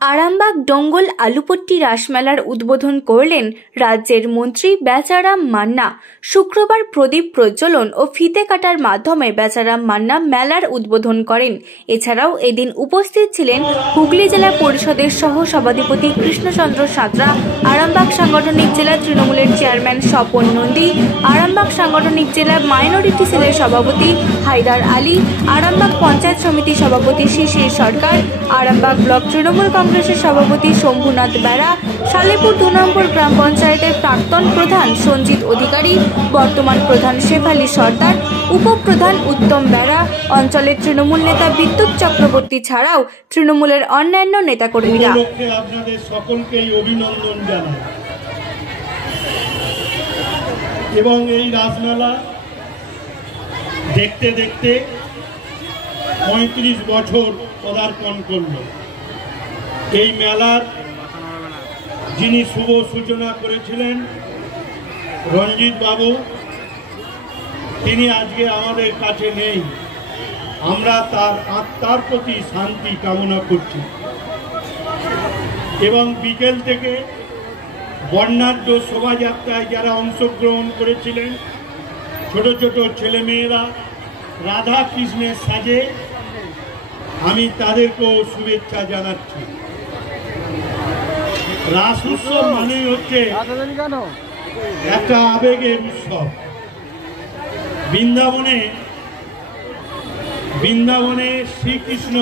Arambagh dongle Alupatti রাসমেলার উদ্বোধন করলেন রাজ্যের মন্ত্রী বেচারাম মান্না। শুক্রবার প্রদীপ প্রজ্বলন ও ফিতে কাটার মাধ্যমে বেচারাম মান্না মেলার উদ্বোধন করেন। এছাড়াও এদিন উপস্থিত ছিলেন হুগলি জেলা পরিষদের সহ সভাধিপতি কৃষ্ণচন্দ্র সাঁতরা, আরামবাগ সাংগঠনিক জেলা তৃণমূলের চেয়ারম্যান স্বপন নন্দী, আরামবাগ সাংগঠনিক জেলা মাইনরিটি সেলের সভাপতি হায়দার আলী, আরামবাগ পঞ্চায়েত সমিতি সভাপতি শিশির সরকার, আরামবাগ ব্লক তৃণমূল কংগ্রেসের সভাপতি শম্ভুনাথ বেরা, সালেপুর 2 নম্বর গ্রাম পঞ্চায়েতের প্রাক্তন প্রধান সঞ্জিত অধিকারী, বর্তমান প্রধান শেফালি সর্দার, উপপ্রধান উত্তম বেরা, অঞ্চলের তৃণমূল নেতা বিদ্যুৎ চক্রবর্তী ছাড়াও তৃণমূলের অন্যান্য নেতাকর্মীরা। আপনাদের সকলকেই অভিনন্দন জানাই এবং এই রাসমেলা দেখতে দেখতে 35 বছর পদার্পণ করল। এই মেলার যিনি শুভ সূচনা করেছিলেন রঞ্জিত বাবু, তিনি আজকে আমাদের কাছে নেই। আমরা তার আত্মার প্রতি শান্তি কামনা করছি এবং বিকেল থেকে বর্ণাঢ্য শোভাযাত্রায় যারা অংশগ্রহণ করেছিলেন, ছোট ছোট ছেলেমেয়েরা রাধা কৃষ্ণের সাজে, আমি তাদেরকেও শুভেচ্ছা জানাচ্ছি। রাস উৎসব মানে হচ্ছে একটা আবেগের উৎসব। বৃন্দাবনে শ্রীকৃষ্ণ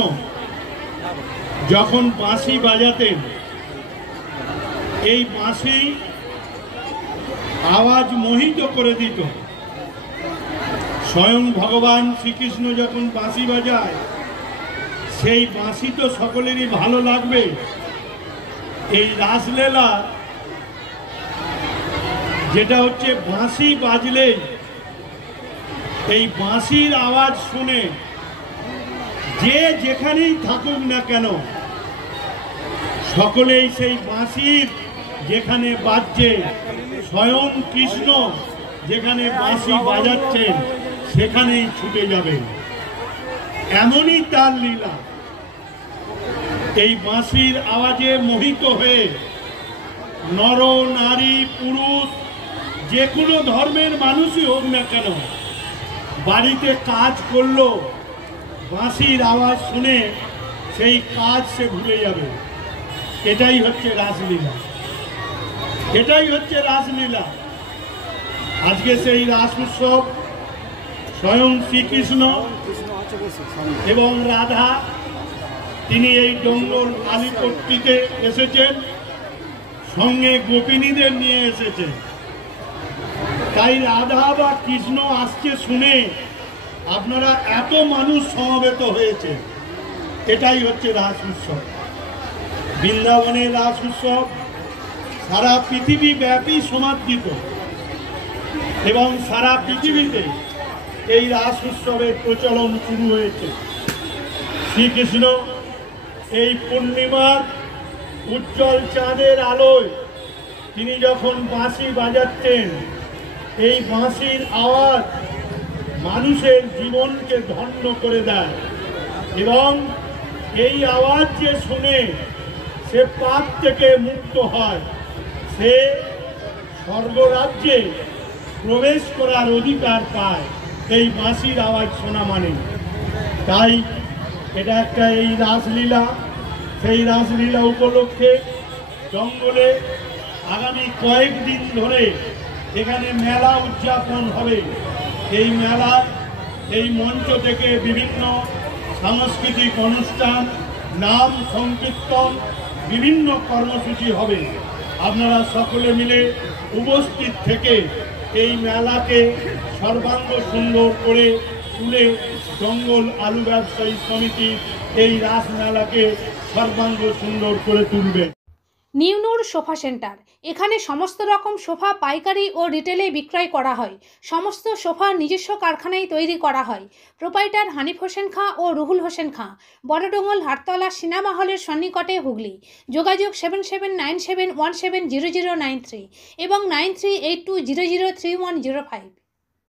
যখন বাঁশি বাজাতেন, এই বাঁশি আওয়াজ মোহিত করে দিত। স্বয়ং ভগবান শ্রীকৃষ্ণ যখন বাঁশি বাজায়, সেই বাঁশি তো সকলেরই ভালো লাগবে। এই রাসলীলা যেটা হচ্ছে, বাঁশি বাজলেই এই বাঁশির আওয়াজ শুনে যে যেখানেই থাকুক না কেন, সকলেই সেই বাঁশির যেখানে বাজছে, স্বয়ং কৃষ্ণ যেখানে বাঁশি বাজাচ্ছেন সেখানেই ছুটে যাবে। এমনই তার লীলা। এই বাঁশির আওয়াজে মোহিত হয়ে নর নারী পুরুষ যে কোনো ধর্মের মানুষই হোক না কেন, বাড়িতে কাজ করলো বাঁশির আওয়াজ শুনে সেই কাজ সে ভুলে যাবে। এটাই হচ্ছে রাসলীলা, এটাই হচ্ছে রাসলীলা। আজকে সেই রাস উৎসব স্বয়ং শ্রীকৃষ্ণ এবং রাধা, তিনি এই ডঙ্গল আলুপট্টিতে এসেছেন, সঙ্গে গোপিনীদের নিয়ে এসেছেন। তাই রাধা বা কৃষ্ণ আসছে শুনে আপনারা এত মানুষ সমবেত হয়েছে। এটাই হচ্ছে রাস উৎসব। বৃন্দাবনের রাস উৎসব সারা পৃথিবী ব্যাপী সমাদৃত এবং সারা পৃথিবীতে এই রাস উৎসবের প্রচলন শুরু হয়েছে। শ্রীকৃষ্ণ এই পূর্ণিমার উজ্জ্বল চাঁদের আলোয় তিনি যখন বাঁশি বাজাচ্ছেন, এই বাঁশির আওয়াজ মানুষের জীবনকে ধন্য করে দেয় এবং এই আওয়াজ যে শুনে সে পাপ থেকে মুক্ত হয়, সে স্বর্গরাজ্যে প্রবেশ করার অধিকার পায় এই বাঁশির আওয়াজ শোনা মানে। তাই এটা একটা এই রাসলীলা। সেই রাসলীলা উপলক্ষে জঙ্গলে আগামী কয়েকদিন ধরে এখানে মেলা উদযাপন হবে। এই মেলা, এই মঞ্চ থেকে বিভিন্ন সাংস্কৃতিক অনুষ্ঠান, নাম সংকীর্তন, বিভিন্ন কর্মসূচি হবে। আপনারা সকলে মিলে উপস্থিত থেকে এই মেলাকে সর্বাঙ্গ সুন্দর করে তুলে ডঙ্গল আলু ব্যবসায়ী সমিতি এই রাস মেলাকে সর্বাঙ্গ সুন্দর করে তুলবে। নিউনুর সোফা সেন্টার, এখানে সমস্ত রকম সোফা পাইকারি ও রিটেলে বিক্রয় করা হয়। সমস্ত সোফা নিজস্ব কারখানায় তৈরি করা হয়। প্রোপাইটার হানিফ হোসেন খাঁ ও রুহুল হোসেন খাঁ, বড়ডঙ্গল হাটতলা সিনেমা হলের সন্নিকটে, হুগলি। যোগাযোগ 7797170093 এবং 9382003105।